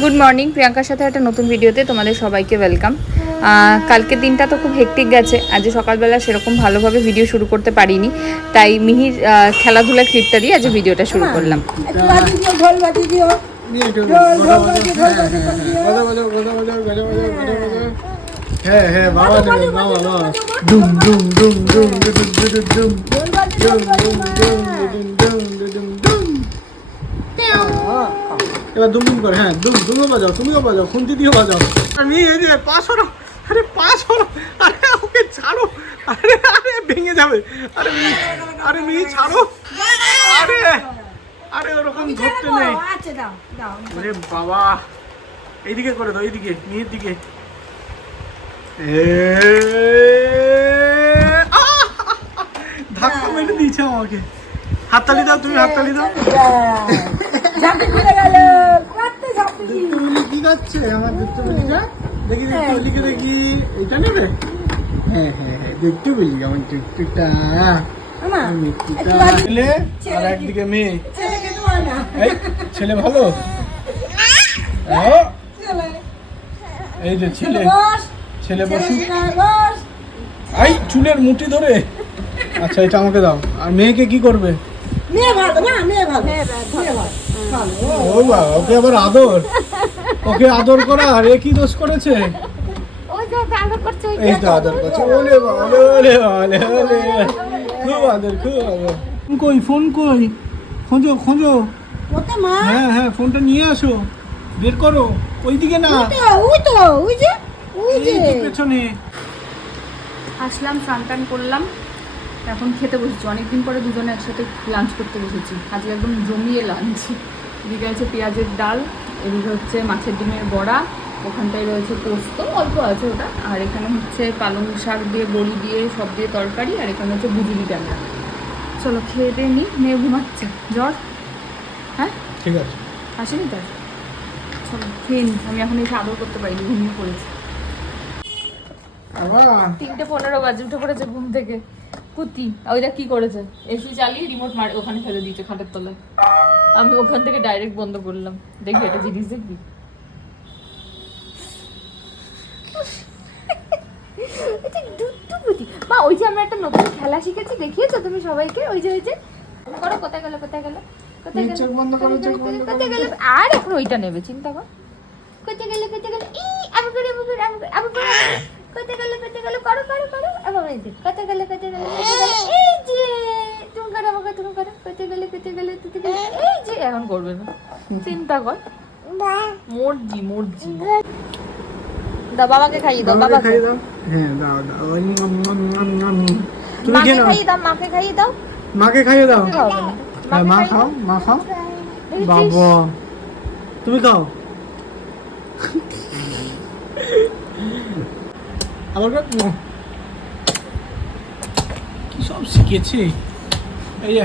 Good morning প্রিয়াঙ্কার সাথে একটা নতুন ভিডিওতে তোমাদের সবাইকে ওয়েলকাম কালকের দিনটা তো খুব হেক্টিক গেছে আজ সকালবেলা সেরকম ভালোভাবে ভিডিও শুরু করতে পারিনি তাই মিহির খেলাধুলা ক্লিপটা দিয়ে আজ ভিডিওটা শুরু করলাম। হ্যাঁ হ্যাঁ বাবা বাবা বাবা ডুম ডুম ডুম ডুম ডুম ডুম ডুম। ডুম ডুম ডুম ডুম ডুম এবার দুম দুম করে হ্যাঁ দুম তুমিও বাজাও তুমিও বাজাও খুন্তি দিয়েও বাজাও। আমি এই যে পাঁচ হলো আরে পাঁচ হলো আরে ওকে ছাড়ো আরে আরে ভেঙে যাবে। আরে আরে মি ছাড়ো। আরে আরে ওরকম ধরতে নেই। আচ্ছা দাও দাও আরে বাবা এইদিকে করে দাও এইদিকে নিয়ের দিকে! ধাক্কা মেরে দিয়েছে আমাকে। হাততালি দাও তুমি হাততালি দাও। ফিরে গেল। কি আমার দেখি দুষ্টুমিলিকে দেখি এটা নেবে? হ্যাঁ হ্যাঁ হ্যাঁ দুষ্টুমিলি আমার ছেলে আর একদিকে মেয়ে। ছেলে ভালো? ও, এই যে ছেলে। ছেলে বস। আই চুলের মুঠি ধরে। আচ্ছা এটা আমাকে দাও। আর মেয়েকে কি করবে? মেয়ে ভালো না মেয়ে ভালো। মেয়ে ভালো। ও বাবা ওকে আবার আদর? ওকে আদর করা আর কি দোষ করেছে? এই তো আদর করছে। ওলে ওলে ওলে ওলে ওলে খুব আদর খুব আদর। ফোন কই ফোন কই? খোঁজো খোঁজো। মা। হ্যাঁ হ্যাঁ ফোনটা নিয়ে আসো। বের করো। ওইদিকে না। ওই তো ওই যে ওই যে। পেছনে। আসলাম স্নান টান করলাম। এখন খেতে বসেছি। অনেকদিন পরে দুজনে একসাথে লাঞ্চ করতে বসেছি। আজকে একদম জমিয়ে লাঞ্চ। এদিকে আছে পেঁয়াজের ডাল এদিকে হচ্ছে মাছের ডিমের বড়া ওখানটায় রয়েছে পোস্ত অল্প আছে ওটা। আর এখানে হচ্ছে পালং শাক দিয়ে বড়ি দিয়ে সব দিয়ে তরকারি আর এখানে হচ্ছে বুজুরি ডান্ডা চলো খেয়ে দিয়ে নি মেয়ে ঘুমাচ্ছে। জ্বর? হ্যাঁ? ঠিক আছে। আসেনি তার চলো খেয়ে নি আমি এখন এসে আদর করতে পারিনি ঘুমিয়ে পড়েছি। তিনটে পনেরো বাজে উঠে পড়েছে ঘুম থেকে। পুতি ওইটা কি করেছে? এসি চালিয়ে রিমোট মার ওখানে ফেলে দিয়েছে খাটের তলায়। আমি ওখান থেকে ডাইরেক্ট বন্ধ করলাম। দেখবি এটা জিনিস দেখবি মা ওই যে আমরা একটা নতুন খেলা শিখেছি দেখিয়েছো তুমি সবাইকে? ওই যে ওই যে। করো কোথায় গেল কোথায় গেল? কোথায় গেল? চোখ বন্ধ করো, চোখ বন্ধ কোথায় গেল আর এখন ওইটা নেবে চিন্তা কর। কোথায় গেল কোথায় গেল? ই আমি করে আমি করে আমি আমি করে কোথায় গেল কোথায় গেল? করো করো করো। যে কোথায় গেল কোথায় গেল? এই যে। করো আমাকে তুমি করো? কোথায় গেল কোথায় গেল গেল। এই যে এখন করবে না। চিন্তা কর। মর্জি মর্জি। দাও বাবাকে খাইয়ে দাও বাবাকে খাইয়ে দাও? হ্যাঁ দাও দাও। তুমি মাকে খাইয়ে দাও মাকে খাইয়ে দাও। মাকে খাইয়ে দাও। হ্যাঁ মা খাও। মা খাও। বাবা। তুমি খাও। আবার কি সব শিখেছে? এই যে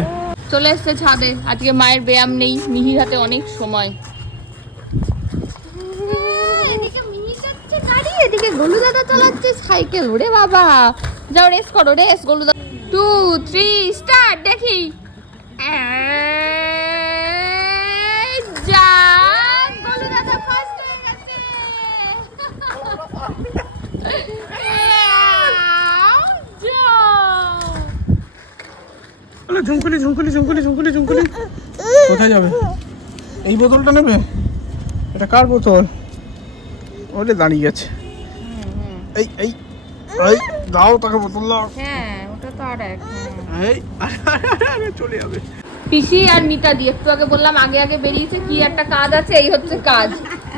চলে এসছে ছাদে। আজকে মায়ের ব্যায়াম নেই মিহির হাতে অনেক সময়। এদিকে মিহি যাচ্ছে গাড়ি এদিকে গোলু দাদা চালাচ্ছে সাইকেল। ওরে বাবা। যাও রেস করো রেস গোলু দাদা টু থ্রি স্টার্ট দেখি এই যা গোলু দাদা ফার্স্ট হয়ে গেছে যাও বলে ঝুমকুলি ঝুমকুলি ঝুমকুলি ঝুমকুলি ঝুমকুলি কোথায় যাবে? এই বোতলটা নেবে? এটা কার বোতল? ওটা দাঁড়িয়ে গেছে। এই এই এই দাও তাকে বোতল দাও। হ্যাঁ ওটা তো আর এক এই আরে, আরে, চলে যাবে। পিসি আর মিতা দি একটু আগে বললাম আগে আগে বেরিয়েছে কি একটা কাজ আছে এই হচ্ছে কাজ।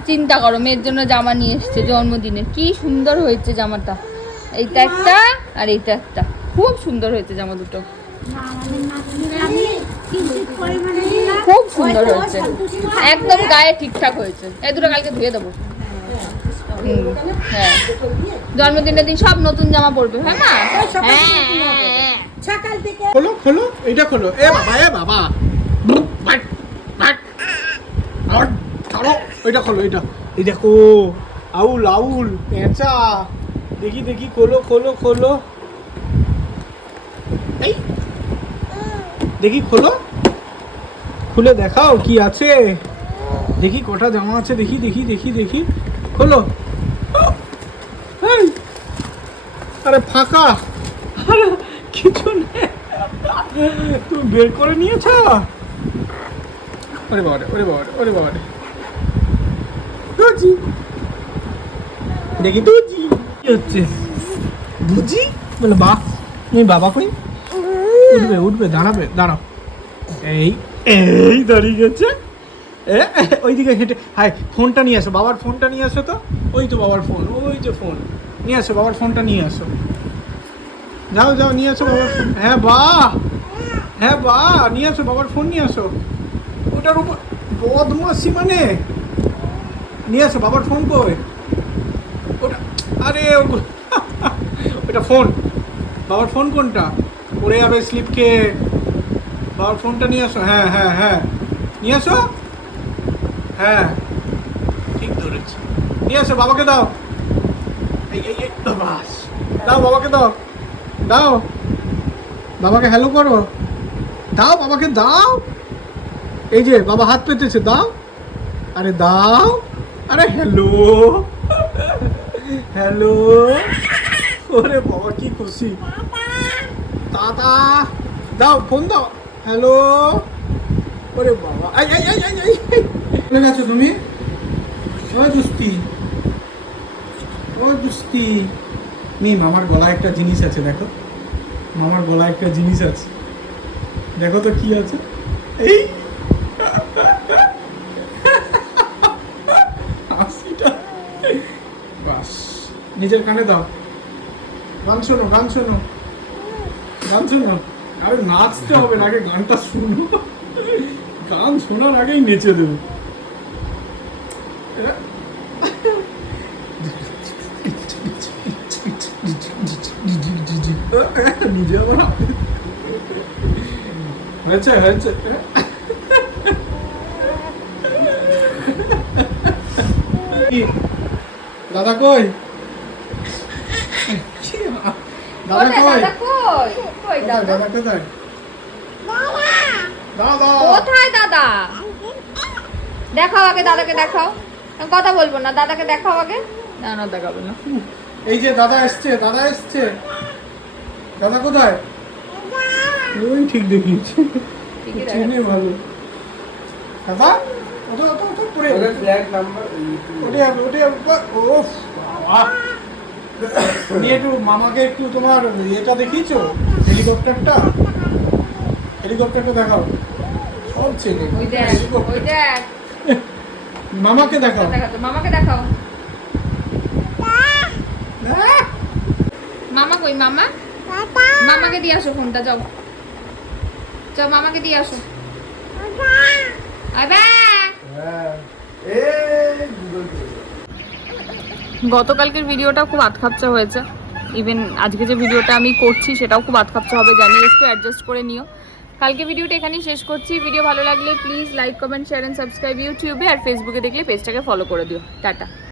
চিন্তা করো মেয়ের জন্য জামা নিয়ে এসছে জন্মদিনে কি সুন্দর হয়েছে জামাটা। এইটা একটা আর এইটা একটা। খুব সুন্দর হয়েছে জামা দুটো। খুব সুন্দর হয়েছে। একদম গায়ে ঠিকঠাক হয়েছে। এই দুটো কালকে ধুয়ে দেবো। হ্যাঁ। জন্মদিনের দিন সব নতুন জামা হ্যাঁ মা? খোলো খোলো, এইটা খোলো। এ বাবা এ বাবা। খোলো, এইটা। এই দেখো, আউল আউল, পেঁচা। দেখি দেখি, খোলো খোলো খোলো। এই দেখি খোলো। খুলে দেখাও কি আছে। দেখি কটা জামা আছে, দেখি দেখি দেখি দেখি। খোলো। আরে ফাঁকা। আরে, কিছু নেই। তুমি বের করে নিয়েছ? ওরে বাবারে ওরে বাবারে ওরে বাবারে। দুজি। দেখি দুজি। কি হচ্ছে? দুজি? বলে বা তুমি বাবা কই? উঠবে উঠবে, দাঁড়াবে, দাঁড়াও। এই এই দাঁড়িয়ে গেছে। ওইদিকে হেঁটে হাই ফোনটা নিয়ে আসো, বাবার ফোনটা নিয়ে আসো তো। ওই তো বাবার ফোন, ওই যে ফোন। নিয়ে আসো, বাবার ফোনটা নিয়ে আসো। যাও যাও, নিয়ে আসো বাবার ফোন। হ্যাঁ বা হ্যাঁ বা, নিয়ে আসো, বাবার ফোন নিয়ে আসো। ওটার উপর বদমাসি মানে? নিয়ে আসো, বাবার ফোন কই? ওটা, আরে ওটা ফোন। বাবার ফোন কোনটা? পড়ে যাবে স্লিপকে। বাবার ফোনটা নিয়ে আসো। হ্যাঁ হ্যাঁ হ্যাঁ। নিয়ে আসো। হ্যাঁ। ঠিক ধরেছি। নিয়ে আসো বাবাকে দাও। এই এই এই বাস। দাও বাবাকে দাও। দাও। বাবাকে হ্যালো করো। দাও বাবাকে দাও। এই যে বাবা হাত পেতেছে দাও। আরে দাও। আরে হ্যালো হ্যালো ওরে বাবা কি খুশি। দাদা দাও ফোন দাও। হ্যালো ওরে বাবা, আই আই আই আই আই। তুমি? ও দুস্তি। ও দুস্তি। মি, মামার গলায় একটা জিনিস আছে, দেখো। মামার গলায় একটা জিনিস আছে। দেখো তো কি আছে। এই! হাসিটা। বাস। নিজের কানে দাও। গান শোনো গান শোনো। গান শোনো আরে নাচতে হবে, না আগে গানটা শুনো। গান শোনার আগেই নেচে দেবো। নিজে আবার দাদা কই? দাদা কোথায় কই? কই? কই দাদা? দাদা কোথায়? দাদা! কোথায় দাদা? দেখাও আগে দাদাকে দেখাও। আমি কথা বলব না দাদাকে দেখাও আগে। না না দেখাবে না। এই যে দাদা এসছে দাদা এসছে। দাদা কোথায়? ওই ঠিক দেখিয়েছি। ঠিকই চিনে ভালো। দাদা ওটা ওটা ওটা পড়ে ওটা যাবে ওটা যাবে ওফ বাবা। নিয়ে একটু মামাকে একটু তোমার এটা দেখিয়েছো? হেলিকপ্টারটা? হেলিকপ্টারটা দেখাও। সব চেনে। ওই দেখ হেলিকপ্টার। ওই দেখ। মামাকে দেখাও। মামাকে দেখাও মামা কই মামা? মামাকে দিয়ে আসো ফোনটা যাও। যাও মামাকে দিয়ে আসো। আবে গতকালকের ভিডিওটা খুব আতখাপচা হয়েছে। ইভেন আজকে যে ভিডিওটা আমি করছি সেটাও খুব আতখাপচা হবে জানি একটু অ্যাডজাস্ট করে নিও। কালকে ভিডিওটা এখানেই শেষ করছি। ভিডিও ভালো লাগলে please like comment share and subscribe ইউটিউবে আর ফেসবুকে দেখলে পেজটাকে ফলো করে দিও। টাটা।